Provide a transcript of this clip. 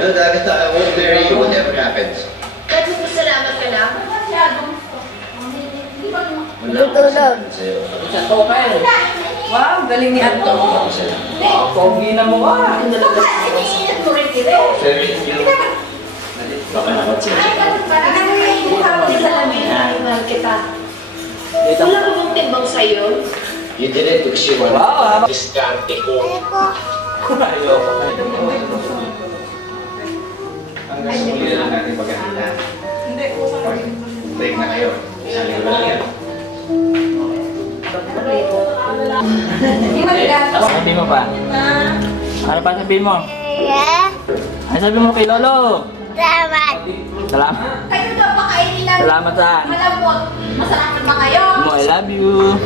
You know, I won't marry you whatever happens. Kahit magpasalamat ka lang. Tutulog. Sa tokay. Wow, galing ni Anto. Pogi na mo ka. Iniinit mo rin kita. Baka nakatsin. Mahal kita. Wala ka bang timbang sa'yo? You did it because you wanted Wow, diskarte ko. ayoko. Hanggang muli na lang natin pagkakita. Hindi ko sa Break na kayo. Isang linggo lang yan. Sabi mo pa? Ano pa sabihin mo? Yeah. Ano sabihin mo kay Lolo? Salamat. Salamat. Kayo daw pakainin lang. Salamat sa Malambot. Masarap na ba kayo? I love you.